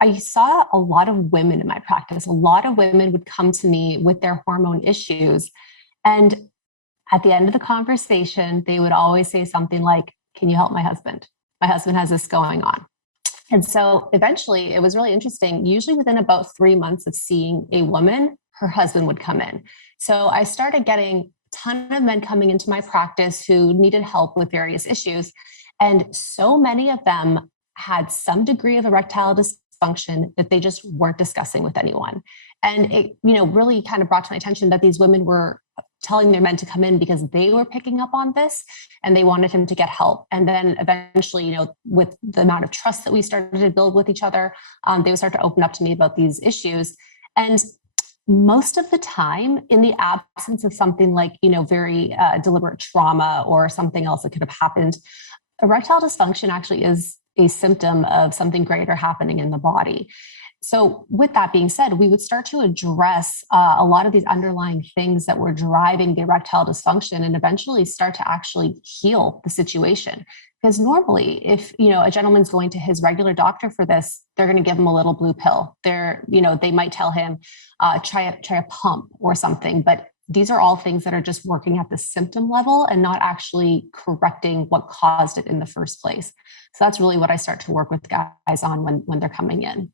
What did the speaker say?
I saw a lot of women in my practice. A lot of women would come to me with their hormone issues. And at the end of the conversation, they would always say something like, "Can you help my husband? My husband has this going on." And so eventually it was really interesting. Usually within about 3 months of seeing a woman, her husband would come in. So I started getting a ton of men coming into my practice who needed help with various issues. And so many of them had some degree of erectile dysfunction that they just weren't discussing with anyone. And it, really kind of brought to my attention that these women were telling their men to come in because they were picking up on this and they wanted him to get help. And then eventually, with the amount of trust that we started to build with each other, they would start to open up to me about these issues. And most of the time, in the absence of something like, very deliberate trauma or something else that could have happened, erectile dysfunction actually is a symptom of something greater happening in the body. So with that being said, we would start to address a lot of these underlying things that were driving the erectile dysfunction and eventually start to actually heal the situation. Because normally, if a gentleman's going to his regular doctor for this, they're going to give him a little blue pill. They might tell him, try a pump or something. But these are all things that are just working at the symptom level and not actually correcting what caused it in the first place. So that's really what I start to work with guys on when they're coming in.